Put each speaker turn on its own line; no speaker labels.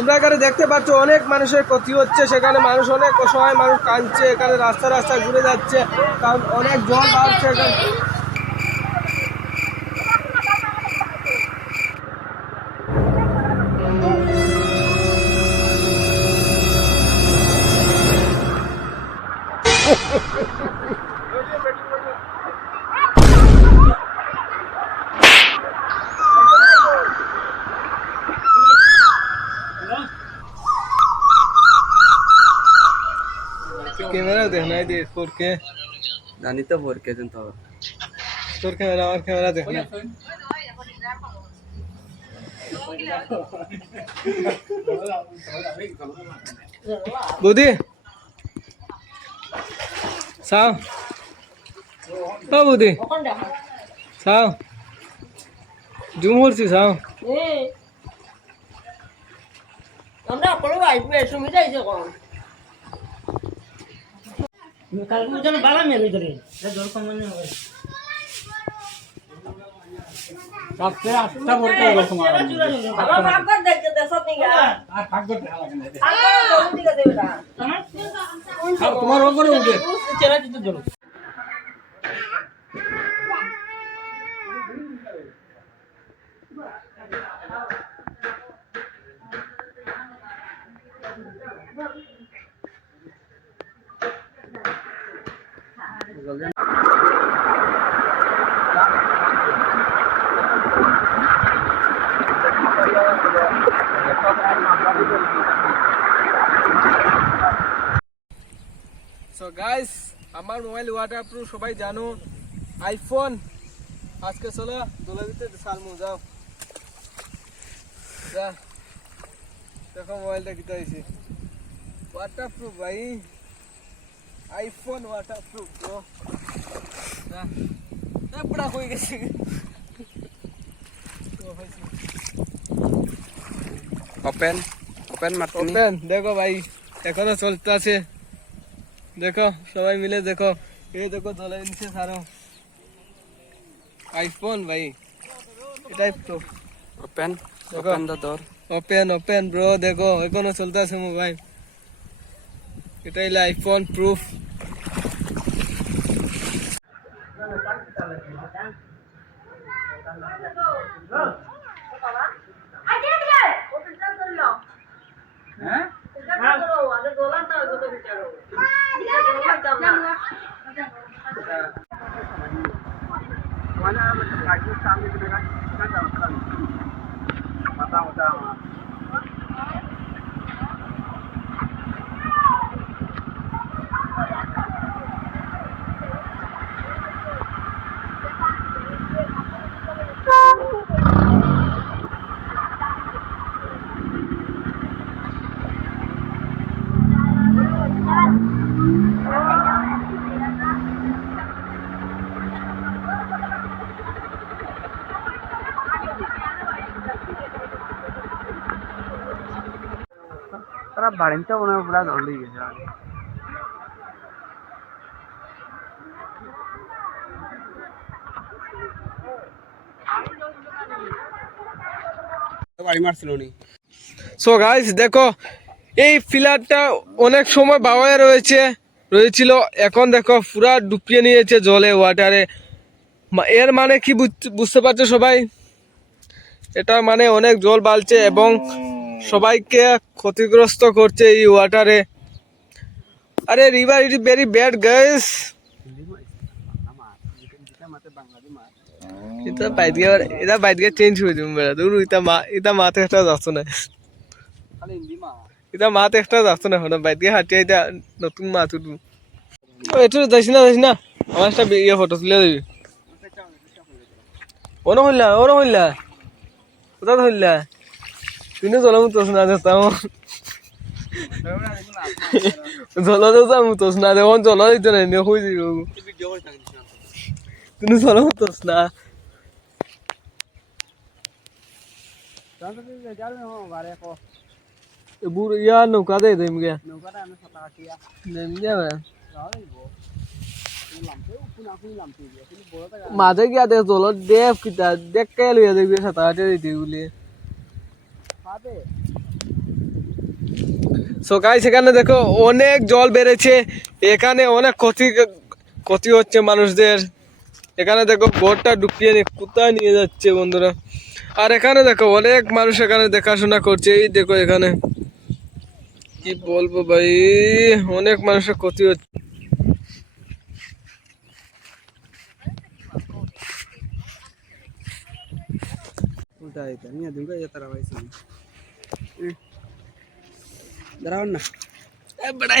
তোমরা এখানে দেখতে পাচ্ছ, অনেক মানুষের ক্ষতি হচ্ছে। সেখানে মানুষ অনেক অসহায়, মানুষ কাঁদছে, এখানে রাস্তা রাস্তা ঘুরে যাচ্ছে, কারণ অনেক জল বাড়ছে এখানে। ক্যামেরা দেখ নাই দেখ করকে
জানি তো ভোর কে তো
তোর ক্যামেরা আমার ক্যামেরা দেখ না বৌদি চাও ও বৌদি চাও জুম করছি চাও
আমরা কোনো আসবে সুবিধা হয়েছে কম
কালকে বালা মেয়ে ভিতরে জল কমানো হবে।
রাত্রে আটটা পড়তে হবে।
তোমার আমার বাবার দেখতে দেশত নিগা আর ভাগ করতে লাগে না। আমার দিকে দেবে না
তোমার ওপরে উঠে। চেরা দিতে জল সো গাইস আমার মোবাইল ওয়াটার প্রুফ সবাই জানো আইফোন আজকে চলো দোলা দিতে সালমু, যাও। যা, দেখো মোবাইলটা কিতা হয়েছে ওয়াটার প্রুফ ভাই। আইফোন ওয়াটার প্রুফ ব্রো যা যা পুরা হয়ে গেছে।
ওপেন ওপেন মারতে ওপেন
দেখো ভাই এখনও চলতে আছে। দেখো সবাই মিলে দেখো। এই দেখো ধরে নিচে সারো। আইফোন ভাই এটাই তো।
Open. Open the door
open open bro দেখো এখনও চলতে আছে মোবাইল। এটাই লাইফ অন প্রুফ হ্যাঁ? বাড়িতে মনে হয় পুরা দৌড়ে গেছে। বাড়ি মারছিল সো গাইস দেখো এই ফিলারটা অনেক সময় বাবায় রয়েছে রয়েছিল এখন দেখো পুরা ডুবিয়ে নিয়েছে জলে ওয়াটারে মা- এর মানে কি বুঝ- বুঝতে পারছ সবাই? এটা মানে অনেক জল বাড়ছে এবং সবাইকে ক্ষতিগ্রস্ত করছে এই ওয়াটারে আরে river it very bad guys এটা বাইরে এটা বাইরে চেঞ্জ হয়ে যাবে বেড়া। দূর এটা মা এটা মাথা একটা যাচ্ছে না। এটা মাত একটা যাচ্ছে না এখন। বাইরে হাঁটিয়ে এটা নতুন মাছ উঠবো। ও, একটু যাইস না যাইস না। আমার একটা ইয়ে ফটো তুলে দিবি। ওনো হইলা ওনো হইলা। কোথা হইলা তুই জলমুতোস না যেতাম জল যেতাম মুতোস না দেখুন জল দিত না এনে হয়ে যাব ভিডিও করে থাকিস না তুই জলমুতোস না বুড়ো ইয়া নৌকা দে দেম গে
নৌকাটা আমি সাঁতার কাটিয়া
দেম যাবে যাওয়া লাগিব লামতে উঠুন আপনি লামতে গিয়ে কিন্তু বড় টাকা মাঝে গিয়া দেখ জলত দেখ কিতা দেখ সো গাইস এখানে দেখো অনেক জল বেড়েছে। এখানে অনেক ক্ষতি ক্ষতি হচ্ছে মানুষদের। এখানে দেখো বোটটা ডুবিয়ে নিয়ে কোথায় নিয়ে যাচ্ছে বন্ধুরা? আর এখানে দেখো অনেক মানুষ এখানে দেখাশোনা করছে। এই দেখো এখানে। কি বলব ভাই? অনেক মানুষের ক্ষতি হচ্ছে। উল্টা এটা নিয়ে দুর্গা যেতে রাখাইছি हम्म। डराओ ना। बड़ा।